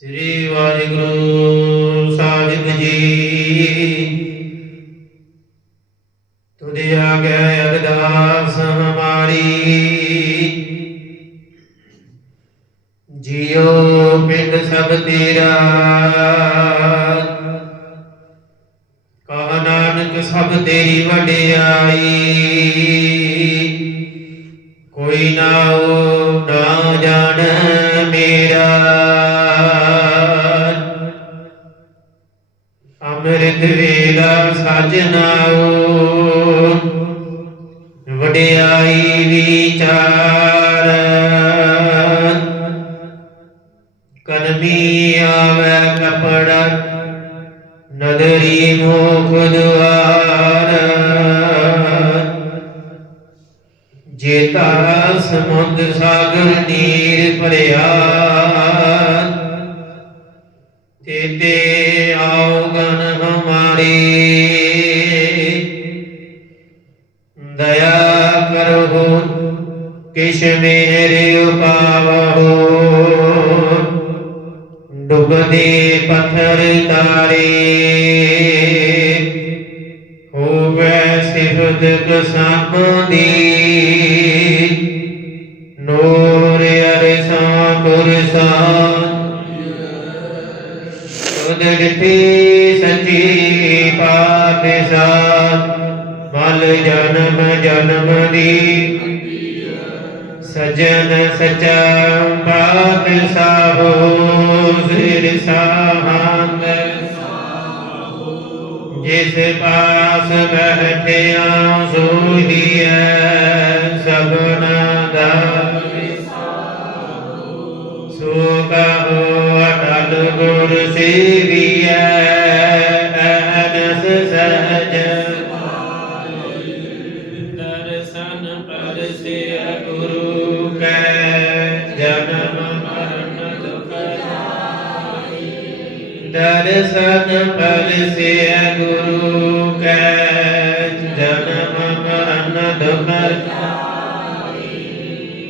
ਸ੍ਰੀ ਵਾਹਿਗੁਰੂ ਸਾਹਿਬ ਜੀ। ਤੁਦੇ ਆਗੇ ਅਰਦਾਸ ਹਮਾਰੀ। ਜਿਉ ਪਿੰਡ ਸਭ ਤੇਰਾ। ਕਹ ਨਾਨਕ ਸਭ ਤੇਰੀ ਵਡਿਆਈ। ਕੋਈ ਨਾ ਨਾਉ ਨਾ ਜਾਣ ਮੇਰਾ। ਅੰਮ੍ਰਿਤ ਵੇਲਾ ਸਾਜਨਾਉ ਵਡਿਆਈ ਵਿਚਾਰ। ਕਰਮੀ ਆਵੇ ਕਪੜਾ ਨਦਰੀ ਮੋਖ ਦੁਆਰ। ਜੇਤਾ ਸਮੁੰਦ ਸਾਗਰ ਨੀਰ ਭਰਿਆ, ਤੇ ਤੇ ਕਿਛ ਮੇਰੇ ਉਪਾਵੋ। ਡੁੱਬਦੇ ਪੱਥਰ ਤਾਰੇ। ਹੋਵੇ ਸਿਫਤ ਕਸਮ ਦੀ। ਨੂਰ ਅਰਸਾ ਪੁਰਸਾ ਉਦੜਤੀ ਸੱਚੀ ਪਾਤਸ਼ਾਹ। ਮਲ ਜਨਮ ਜਨਮ ਦੀ ਸਜਨ ਸਚਾ ਪਾਤਸ਼ਾਹੋ ਸਿਰ ਸਾਹੰਗ ਜਿਸ ਪਾਸ ਬੈਠਿਆ ਸੋਹੀਐ ਦਰਸ਼ਨ ਪਰਸਿਆ ਗੁਰੂ ਕੈ, ਜਨਮ ਮਰਨ ਦੁਖ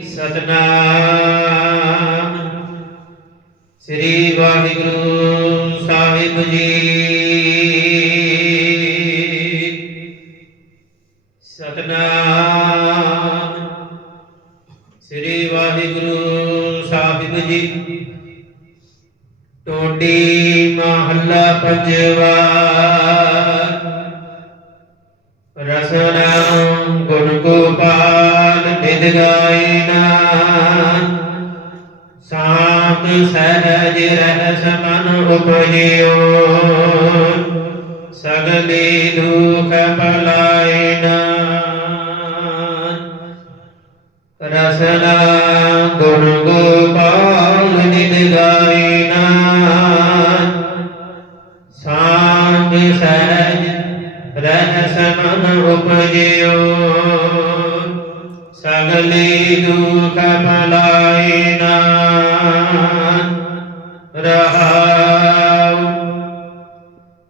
ਸਤਨਾਮ। ਸ੍ਰੀ ਵਾਹਿਗੁਰੂ ਸਾਹਿਬ ਜੀ। ਸਤਨਾਮ। ਸ੍ਰੀ ਵਾਹਿਗੁਰੂ ਸਾਹਿਬ ਜੀ। ਟੋਡੀ ਮਹੱਲਾ ਪੰਜਵਾ। ਰਸਨਾ ਗੁਣ ਗੋਪਾਲ ਨਿਦ ਗਾਇਨਾ ਸਾਤ ਸਹਿਜ ਰਹਿ ਮਨ ਉਪਜਿਓ। ਸਗਲੇ ਦੁਖ ਪਲਾਇਨਾ ਰਸਨਾ ਮਨ ਉਪਜਿਓ ਸਗਲੇ ਦੁਖ ਪਲਾਇਨਾ ਰਹਾਉ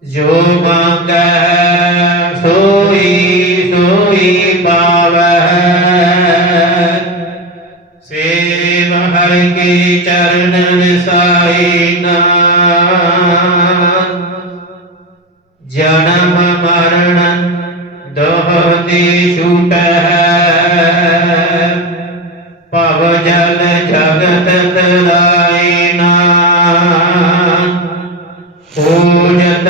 ਜੋ ਮੰਗੈ ਸੋਈ ਸੋਈ ਪਾਵੈ ਸੇਵ ਹਰ ਕੀ ਚਰਨ ਰਸਾਇਨਾ ਜਨਮ ਮਰਨ ਛੂਟ ਛੂਟੈ ਭਵ ਜਲ ਜਗਤ ਤਰਾਇਨਾ ਪੂਜਤ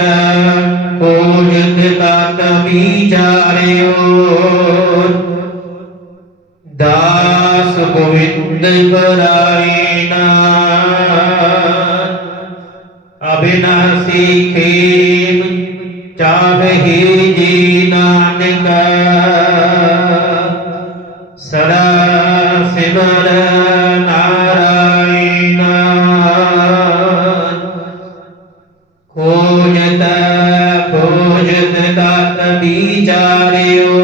ਪੂਜਤ ਤਤ ਵਿਚਾਰਿਓ। ਦਾਸ ਗੋਵਿੰਦ ਕਰਾਇਨਾ ਅਬਿਨਾਸੀ ਵਿਚਾਰਿਓ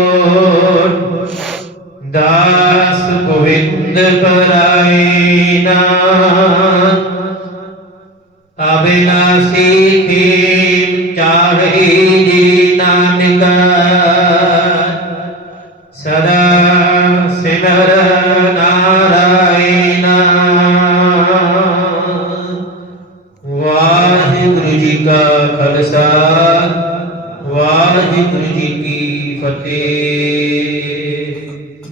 ਦਾਸ ਗੋਵਿੰਦ ਪਰਾਇਨਾ ਅਬਿਨਾਸੀ ਕੀ ਚਾਹੇ ਜੀ ਨਾਨਕ ਸਦਾ ਸਿਮਰ ਨਾਰਾਇਣ ਖਾਲਸਾ ਵਾਹਿਗੁਰੂ ਜੀ ਕੀ ਫਤਿਹ।